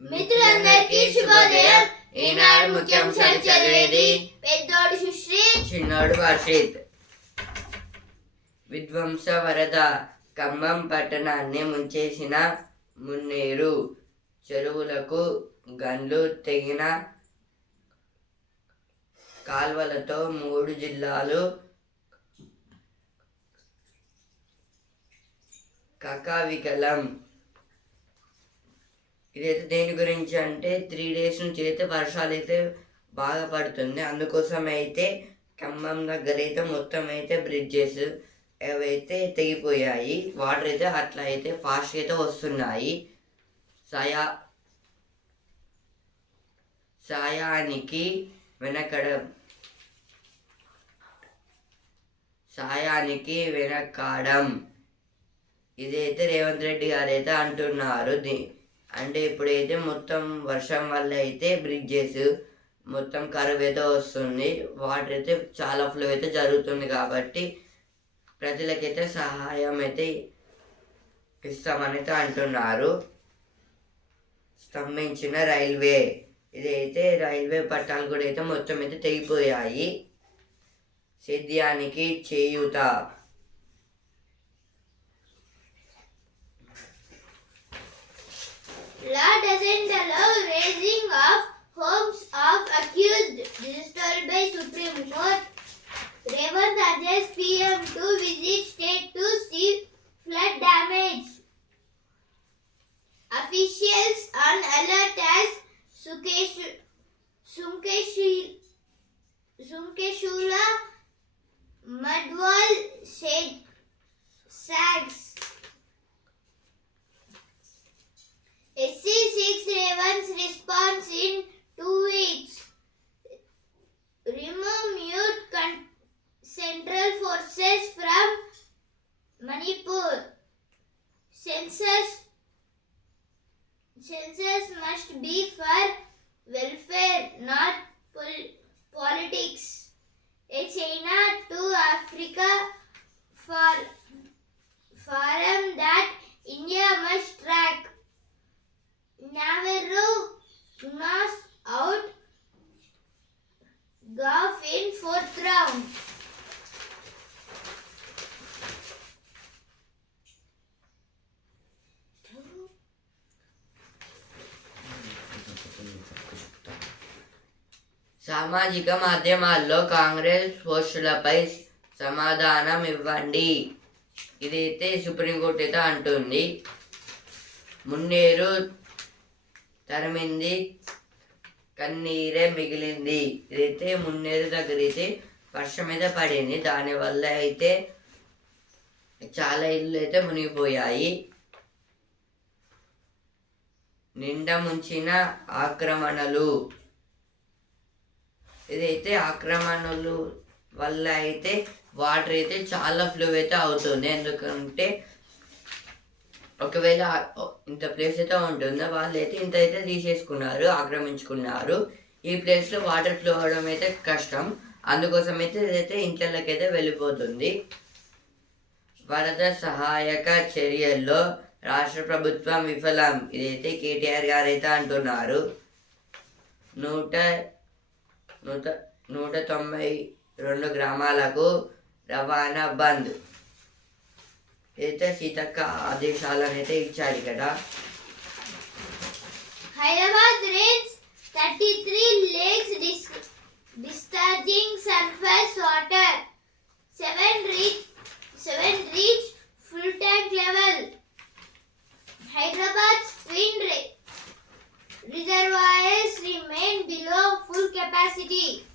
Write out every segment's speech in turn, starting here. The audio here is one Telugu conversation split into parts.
మిత్రులందరికీ శుభోదయం. ఈనాడు ముఖ్యాంశాలు చదివేది పెద్దోడు సుశ్రీ చిన్నోడు వర్షిత్ విధ్వంస వరద ఖమ్మం పట్టణాన్ని ముంచేసిన మున్నేరు చెరువులకు గండ్లు తెగిన కాల్వలతో మూడు జిల్లాలు కకావికలం. ఇదైతే దేని గురించి అంటే త్రీ డేస్ నుంచి అయితే వర్షాలు అయితే బాగా పడుతుంది. అందుకోసం అయితే ఖమ్మం దగ్గర అయితే మొత్తం అయితే బ్రిడ్జెస్ అవైతే తెగిపోయాయి. వాటర్ అయితే అట్లా అయితే ఫాస్ట్ అయితే వస్తున్నాయి. సయా సాయానికి వెనకడ సాయానికి వెనకాడం. ఇదైతే రేవంత్ రెడ్డి గారు అయితే అంటున్నారు. దీ అంటే ఇప్పుడైతే మొత్తం వర్షం వల్ల అయితే బ్రిడ్జెస్ మొత్తం కరువు అయితే వస్తుంది. వాటర్ అయితే చాలా ఫ్లో అయితే జరుగుతుంది కాబట్టి ప్రజలకైతే సహాయం అయితే ఇస్తామని అయితే అంటున్నారు. స్తంభించిన రైల్వే ఇదైతే రైల్వే పట్టాలు కూడా అయితే మొత్తం అయితే తెగిపోయాయి. సేద్యానికి చేయూత. Urges PM to visit state to see flood damage. Officials on alert as Sunkeshula Madwal said sags. SC6 Ravens response in two weeks. Remove mute con- central forces from Manipur. Census census must be for welfare, not pol- politics. A China to Africa for forum that India must track. Navarro knocks out Goff in fourth round. సామాజిక మాధ్యమాల్లో కాంగ్రెస్ పోస్టులపై సమాధానం ఇవ్వండి. ఇదైతే సుప్రీంకోర్టు అయితే అంటుంది. మున్నేరు తరిమింది కన్నీరే మిగిలింది. ఇదైతే మున్నేరు దగ్గర అయితే వర్షం మీద పడింది. దానివల్ల అయితే చాలా ఇల్లు అయితే మునిగిపోయాయి. నిండా ముంచిన ఆక్రమణలు. ఇదైతే ఆక్రమణలు వల్ల అయితే వాటర్ అయితే చాలా ఫ్లో అయితే అవుతుంది. ఎందుకంటే ఒకవేళ ఇంత ప్లేస్ అయితే ఉంటుందో వాళ్ళు అయితే ఇంత అయితే తీసేసుకున్నారు ఆక్రమించుకున్నారు. ఈ ప్లేస్లో వాటర్ ఫ్లో అవడం అయితే కష్టం. అందుకోసం అయితే ఇదైతే ఇంట్లోకి అయితే వెళ్ళిపోతుంది. వరద సహాయక చర్యల్లో రాష్ట్ర ప్రభుత్వం విఫలం. ఇదైతే కేటీఆర్ గారు అయితే అంటున్నారు. నూట నూట నూట తొంభై రెండు గ్రామాలకు రవాణా బంద్. అయితే సీతక్క ఆదేశాలు అయితే ఇచ్చారు కదా. Hyderabad range thirty three lakes disc discharging surface water. Seven reach seven reach full tank level. Hyderabad screen rate reservoirs remain below full capacity.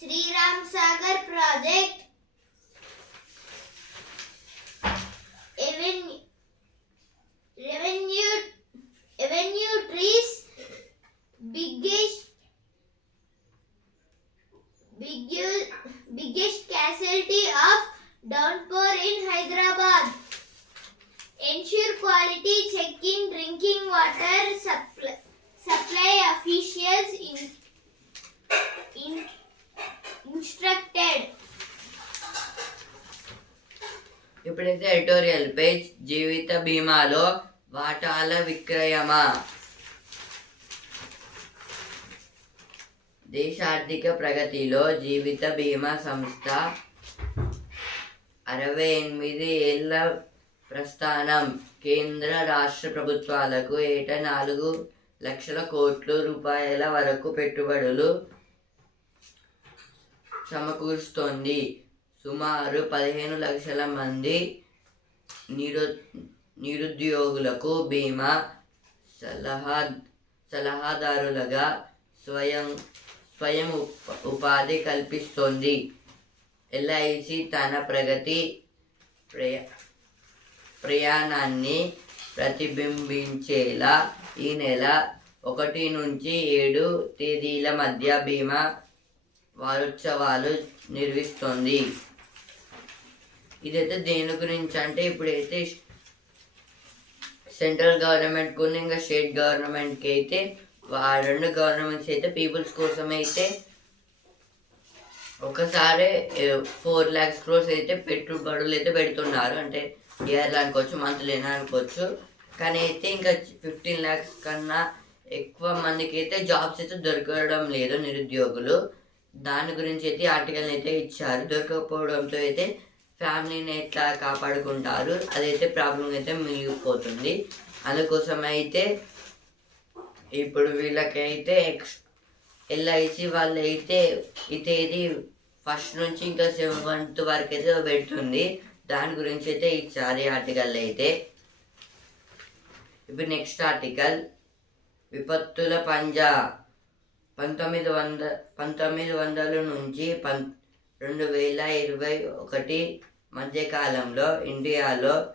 Sagar project. Avenue, revenue, avenue trees, biggest, biggest, biggest casualty of downpour in Hyderabad. Ensure quality check in drinking water supply officials in, in, instructed ఇప్పుడైతే ఎడిటోరియల్ పేజ్ జీవిత బీమాలో వాటాల విక్రయమా? దేశ ఆర్థిక ప్రగతిలో జీవిత బీమా సంస్థ అరవై ఎనిమిది ఏళ్ళ ప్రస్థానం. కేంద్ర రాష్ట్ర ప్రభుత్వాలకు ఏటా నాలుగు లక్షల కోట్ల రూపాయల వరకు పెట్టుబడులు సమకూరుస్తోంది సుమారు పదిహేను లక్షల మంది నిరు నిరుద్యోగులకు బీమా సలహా సలహాదారులుగా స్వయం స్వయం ఉప ఉపాధి కల్పిస్తోంది. ఎల్ఐసి తన ప్రగతి ప్రయ ప్రయాణాన్ని ప్రతిబింబించేలా ఈ నెల ఒకటి నుంచి ఏడు తేదీల మధ్య బీమా వారోత్సవాలు నిర్వహిస్తోంది ఇదైతే దేని గురించి అంటే ఇప్పుడైతే సెంట్రల్ గవర్నమెంట్ కొన్ని ఇంకా స్టేట్ గవర్నమెంట్కి అయితే ఆ రెండు గవర్నమెంట్స్ అయితే పీపుల్స్ కోసం అయితే ఒకసారి ఫోర్ ల్యాక్స్ క్రోర్స్ అయితే పెట్టుబడులు అయితే పెడుతున్నారు. అంటే ఇయర్లో అనుకోవచ్చు మంత్లీనా అనుకోవచ్చు కానీ అయితే ఇంకా ఫిఫ్టీన్ ల్యాక్స్ కన్నా ఎక్కువ మందికి అయితే జాబ్స్ అయితే దొరకడం లేదు నిరుద్యోగులు. దాని గురించి అయితే ఆర్టికల్ అయితే ఇచ్చారు. దొరకకపోవడంతో అయితే ఫ్యామిలీని ఎట్లా కాపాడుకుంటారు అదైతే ప్రాబ్లం అయితే మిగిలిపోతుంది. అందుకోసం అయితే ఇప్పుడు వీళ్ళకైతే ఎక్స్ ఎల్ఐసి వాళ్ళు అయితే ఈ తేదీ ఫస్ట్ నుంచి ఇంకా సెవెంత్ వరకు అయితే పెడుతుంది. దాని గురించి అయితే ఇచ్చారు ఆర్టికల్ అయితే. ఇప్పుడు నెక్స్ట్ ఆర్టికల్ విపత్తుల పంజా. పంతొమ్మిది వంద పంతొమ్మిది వందల నుంచి పం రెండు వేల ఇరవై ఒకటి మధ్యకాలంలో ఇండియాలో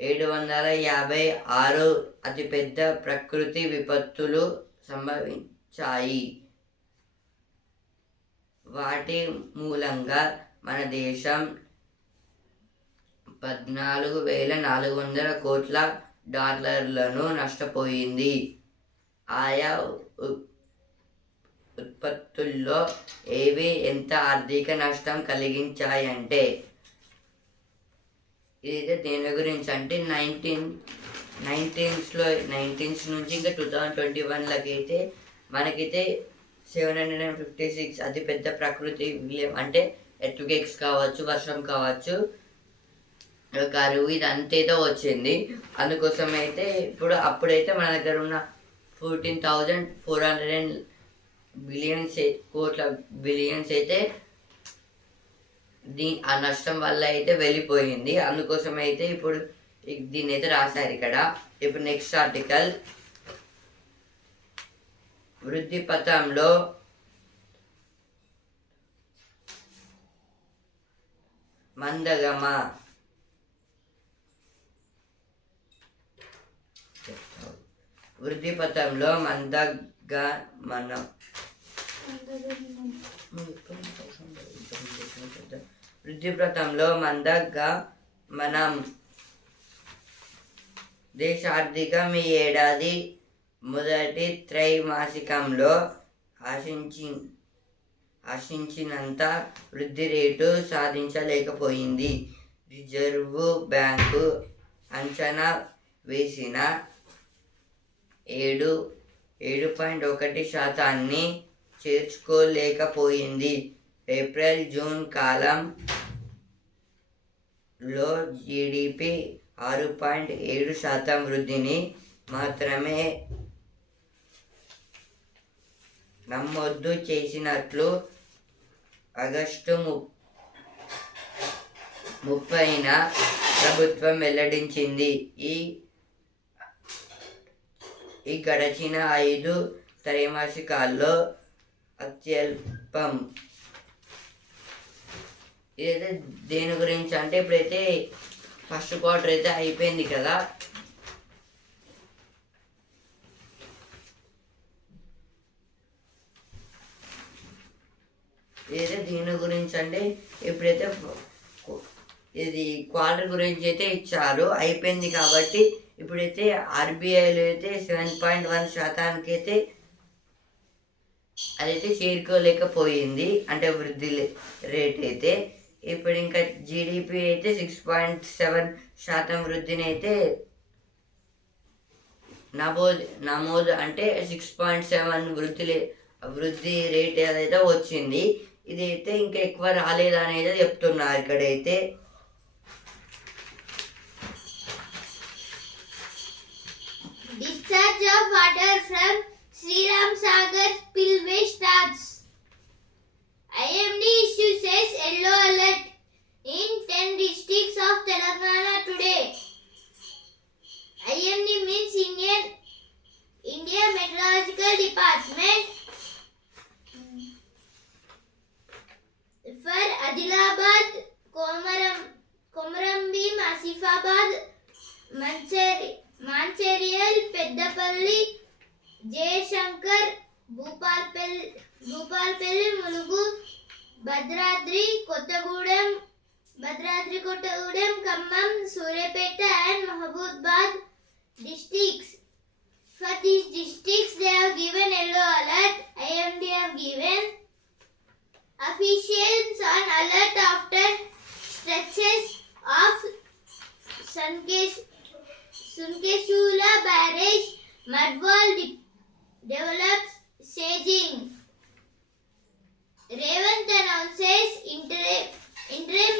ఏడు వందల యాభై ఆరు అతిపెద్ద ప్రకృతి విపత్తులు సంభవించాయి. వాటి మూలంగా మన దేశం పద్నాలుగు వేల నాలుగు వందల కోట్ల డాలర్లను నష్టపోయింది. ఆయా ఉత్పత్తుల్లో ఏవి ఎంత ఆర్థిక నష్టం కలిగించాయంటే ఇదైతే దేని గురించి అంటే నైన్టీన్ నైన్టీన్స్లో నైన్టీన్స్ నుంచి ఇంకా టూ థౌజండ్ ట్వంటీ వన్లకి అయితే మనకైతే seven hundred and fifty six అతిపెద్ద ప్రకృతి అంటే ఎర్త్క్వేక్స్ కావచ్చు వర్షం కావచ్చు కరువు ఇదంతా అంతైతే వచ్చింది. అందుకోసం అయితే ఇప్పుడు అప్పుడైతే మన దగ్గర ఉన్న fourteen thousand four hundred and billions కోట్ల బిలియన్స్ అయితే దీ ఆ నష్టం వల్ల అయితే వెళ్ళిపోయింది. అందుకోసం అయితే ఇప్పుడు దీన్ని అయితే రాశారు ఇక్కడ. ఇప్పుడు నెక్స్ట్ ఆర్టికల్. వృద్ధి పథంలో మందగమ. వృద్ధి పథంలో మందగమనం వృద్ధి పథంలో మనం. దేశ ఆర్థికం ఈ ఏడాది మొదటి త్రైమాసికంలో ఆశించి ఆశించినంత వృద్ధి రేటు సాధించలేకపోయింది. రిజర్వు బ్యాంకు అంచనా వేసిన ఏడు ఏడు పాయింట్ ఒకటి శాతాన్ని చేర్చుకోలేకపోయింది. ఏప్రిల్ జూన్ కాలంలో జీడిపి ఆరు పాయింట్ ఏడు శాతం వృద్ధిని మాత్రమే నమోదు చేసినట్లు ఆగస్టు ము ముప్పైన ప్రభుత్వం వెల్లడించింది. ఈ ఈ గడచిన ఐదు త్రైమాసికాల్లో అత్యల్పం. ఇదైతే దేని గురించి అంటే ఇప్పుడైతే ఫస్ట్ క్వార్టర్ అయితే అయిపోయింది కదా. ఇదైతే దీని గురించి అంటే ఇప్పుడైతే ఇది క్వార్టర్ గురించి అయితే ఇచ్చారు. అయిపోయింది కాబట్టి ఇప్పుడైతే ఆర్బీఐలో అయితే సెవెన్ పాయింట్ వన్ శాతానికి అయితే అదైతే చేరుకోలేకపోయింది. అంటే వృద్ధి లే- రేట్ అయితే. ఇప్పుడు ఇంకా జీడిపి అయితే సిక్స్ పాయింట్ సెవెన్ శాతం వృద్ధిని అయితే నమోదు నమోదు అంటే సిక్స్ పాయింట్ సెవెన్ వృద్ధి లే- వృద్ధి రేట్ ఏదైతే వచ్చింది ఇదైతే ఇంకా ఎక్కువ రాలేదు అనేది చెప్తున్నారు ఇక్కడైతే. Discharge of water from Sriram Sagar spillway starts. IMD issue says yellow alert in 10 districts of Telangana today. IMD means Indian India Meteorological Department for Adilabad, Komaram, Komarambi, Masifabad, Mancheri, Mancherial, Peddapalli, Jayashankar Bhupalpally Bhupalpally Mulugu Bhadradri Kothagudem Bhadradri Kothagudem Khammam Suryapet and Mahabubabad districts. For these districts, they have given yellow alert. IMD have given officials on alert after stretches of Sankesh Sunkeshula barrage mudwall de- develops staging. Revant announces interim, interim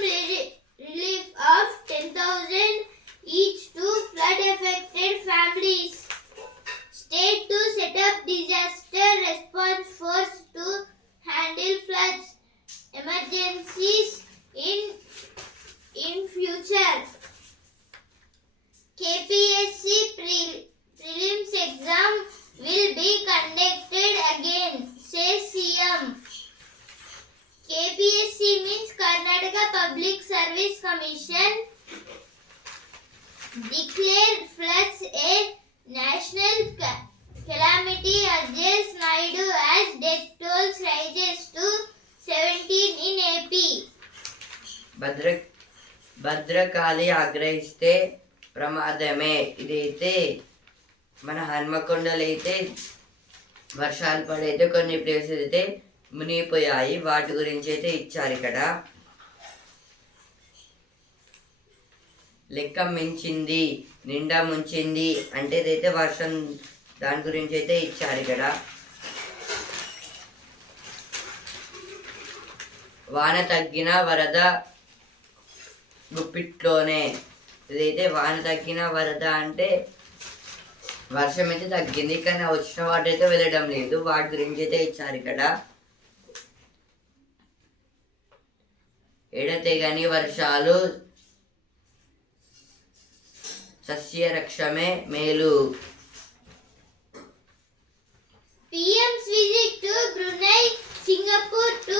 relief of 10,000 each to flood affected families. State to set up disaster హన్మకొండలో అయితే వర్షాలు పడైతే కొన్ని ప్లేసెస్ అయితే మునిగిపోయాయి. వాటి గురించి అయితే ఇచ్చారు ఇక్కడ. లెక్క మించింది నిండా ముంచింది అంటే ఇదైతే వర్షం దాని గురించి అయితే ఇచ్చారు ఇక్కడ. వాన తగ్గిన వరద గుప్పిట్లోనే. ఇదైతే వాన తగ్గిన వరద అంటే వర్షం అయితే తగ్గింది కానీ వచ్చిన వాటి అయితే వెళ్ళడం లేదు. వాటి గురించి అయితే ఇచ్చారు ఇక్కడ. ఏడైతే కానీ వర్షాలు సస్య రక్షమే మేలు Singapore to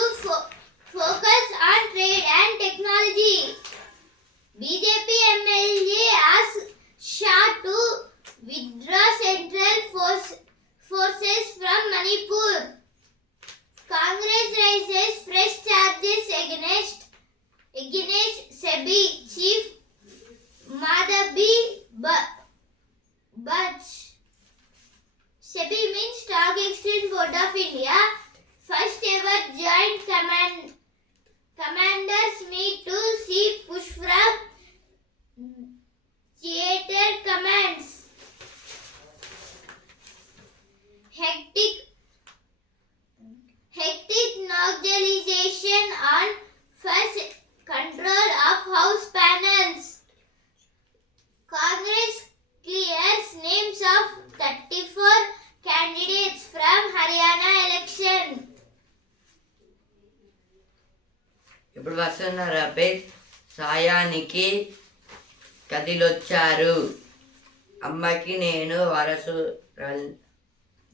focus on trade and technology BJP MLA as Shah to withdraw central force, forces from Manipur. Congress raises fresh charges against against SEBI chief Madhabi Butch. SEBI means Stock Exchange Board of India. First ever joint command commanders meet to see push from కదిలొచ్చారు అమ్మకి నేను వరసు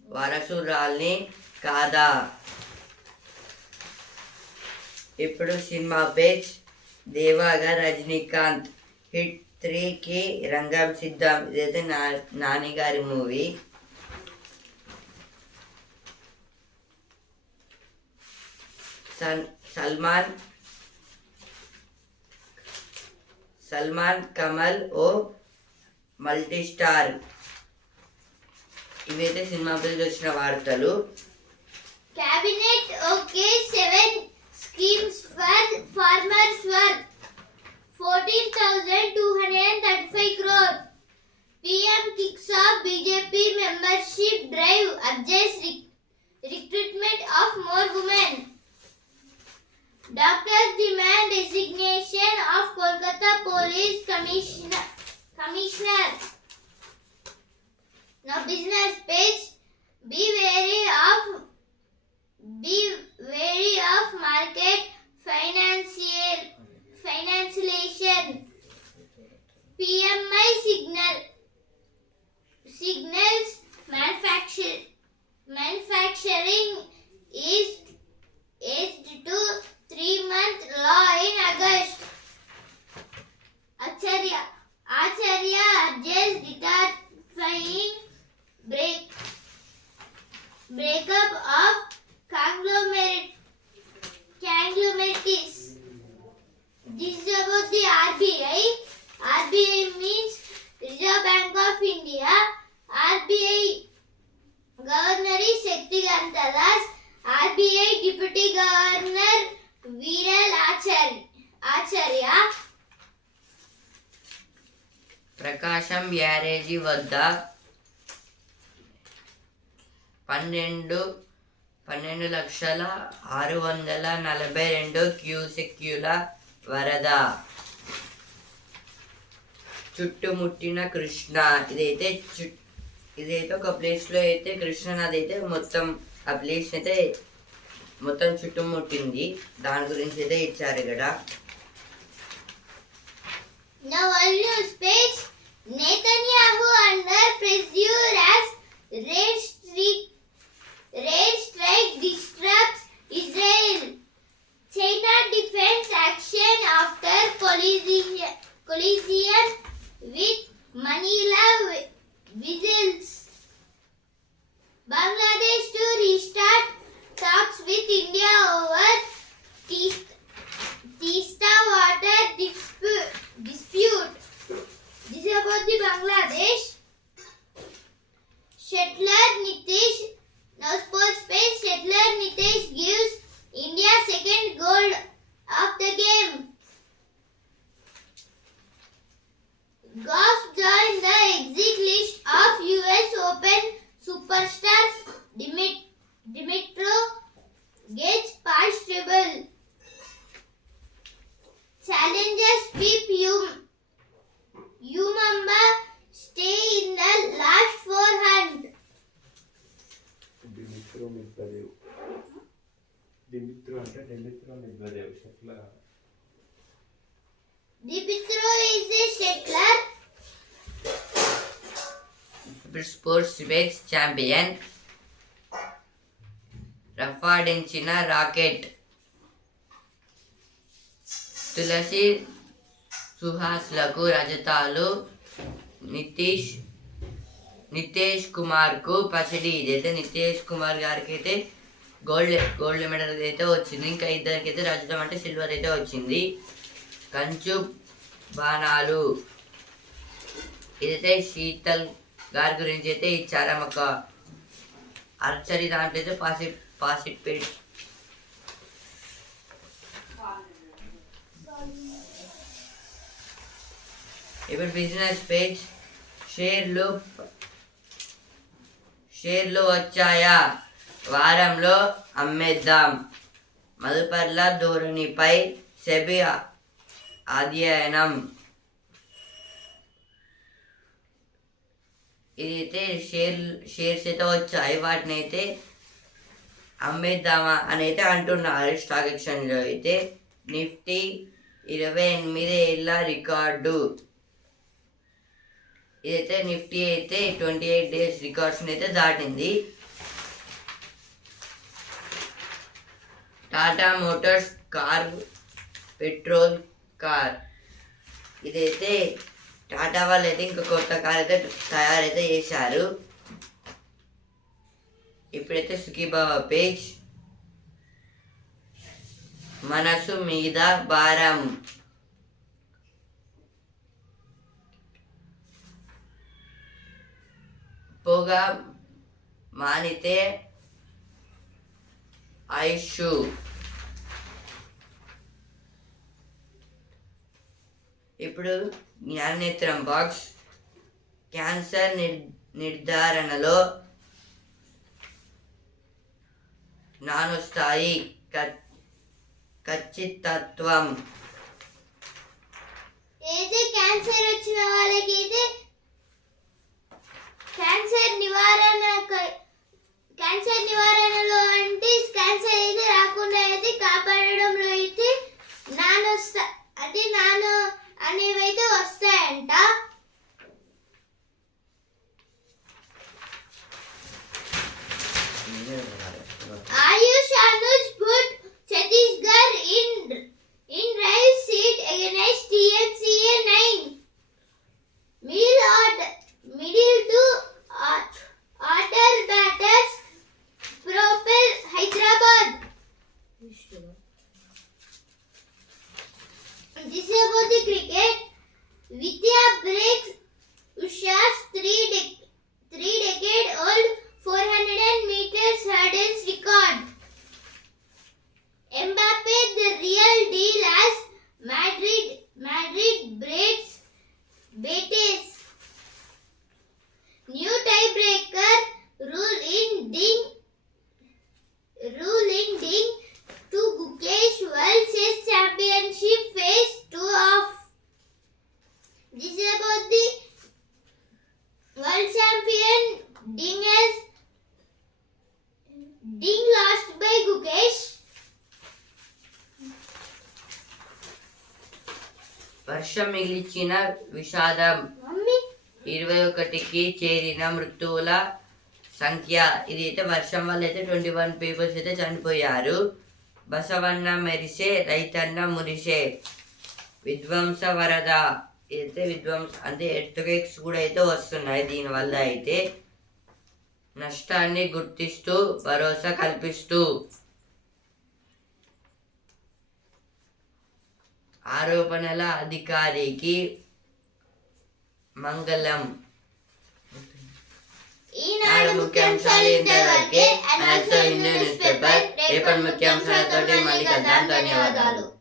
వరసురాల్ని కాదా? ఇప్పుడు సినిమా పేజ్ దేవాగా రజనీకాంత్. హిట్ త్రీకి రంగం సిద్ధం. ఇదైతే నా నానిగారి మూవీ. సల్ సల్మాన్ సల్మాన్ కమల్ ఓ మల్టీ స్టార్ ఇవైతే సినిమా పేజ్ వచ్చిన వార్తలు Cabinet okay seven schemes for farmers worth 14,235 crore. PM kicks off BJP membership drive urges re- recruitment of more women. Doctors demand resignation of Kolkata Police Commissioner. Commissioner. Now business page. Be wary of be wary of market financial financialization. PMI signal signals manufacture manufacturing is aged to three month law in August. Acharya Acharya urges deterring break breakup of conglomerate conglomerates. Barrage వద్ద పన్నెండు పన్నెండు లక్షల ఆరు వందల నలభై రెండు క్యూసెక్యుల వరద. చుట్టుముట్టిన కృష్ణ. ఇదైతే చు ఇదైతే ఒక ప్లేస్లో అయితే కృష్ణ నది అయితే మొత్తం ఆ ప్లేస్ అయితే మొత్తం చుట్టుముట్టింది. దాని గురించి అయితే ఇచ్చారు ఇక్కడ. Netanyahu under pressure as rail strike, disrupts Israel. China defends action after collision, collision with Manila whistles. Bangladesh to restart talks with India over Teesta Teesta water dispute. dispute. Nizamabad Bangladesh shuttler Nitish నోస్పోర్ట్ స్పేస్ షెట్లర్ నితీష్ స్పేస్ ఛాంపియన్ రఫాడించిన రాకెట్ తులసి సుహాస్లకు రజతాలు నితీష్ నితేష్ కుమార్కు పసిడి. ఇదైతే నితేష్ కుమార్ గారికి అయితే గోల్డ్ గోల్డ్ మెడల్ అయితే వచ్చింది. ఇంకా ఇద్దరికి అయితే రజతం అంటే సిల్వర్ అయితే వచ్చింది. కంచు బాణాలు. ఇదైతే శీతల్ గారి గురించి అయితే ఇచ్చారు. ఒక ఆర్చరీ దాంట్లో అయితే పాసి పాసిపేట్ ఇప్పుడు బిజినెస్ పేజ్ షేర్లు షేర్లు వచ్చాయా? వారంలో అమ్మేద్దాం. మదుపర్ల ధోరణిపై సెబి అధ్యయనం. ఇదైతే షేర్ షేర్స్ అయితే వచ్చాయి వాటిని అయితే అమ్మేద్దామా అని అయితే అంటున్నారు స్టాక్ ఎక్స్చేంజ్లో అయితే. నిఫ్టీ ఇరవై ఎనిమిది ఏళ్ళ రికార్డు. ఇదైతే నిఫ్టీ అయితే ట్వంటీ ఎయిట్ డేస్ రికార్డ్స్ని అయితే దాటింది. Tata Motors car petrol car. ఇదైతే టాటా వాళ్ళు అయితే ఇంకా కొత్త కార్ అయితే తయారైతే చేశారు. ఇప్పుడైతే సుఖీబాబా పేజ్. మనసు మీద భారం. పొగ మానితే ఐషు. ఇప్పుడు జ్ఞానేత్రం బాక్స్ క్యాన్సర్ నిర్ నిర్ధారణలో నానుస్థాయి ఖచ్చితత్వం. అయితే క్యాన్సర్ వచ్చిన వాళ్ళకి breaks Usha's three dec- three decade old 400 meters hurdles record. Mbappe the real deal as Madrid Madrid breaks Betis. New tiebreaker rule in ding rule in ding to Gukesh World Chess Championship phase 2 of Ding lost by Gukesh. వర్షం మిగిల్చిన విషాదం. ఇరవై ఒకటికి చేరిన మృతువుల సంఖ్య. ఇది అయితే వర్షం వల్ల అయితే ట్వంటీ వన్ పీపుల్స్ అయితే చనిపోయారు. బసవన్న మెరిసే రైతన్న మురిసే. విధ్వంస వరద. అయితే విధ్వంస అంటే ఎర్త్క్వేక్స్ కూడా అయితే వస్తున్నాయి దీనివల్ల అయితే. నష్టాన్ని గుర్తిస్తూ భరోసా కల్పిస్తూ. ఆరోపణల అధికారికి మంగళం. ఈనాడు ముఖ్యాంశాలు ఇంతవరకే. అండ్ న్యూస్ పేపర్ రేపటి ముఖ్యాంశాలతో మళ్ళీ కలుద్దాం. ధన్యవాదాలు.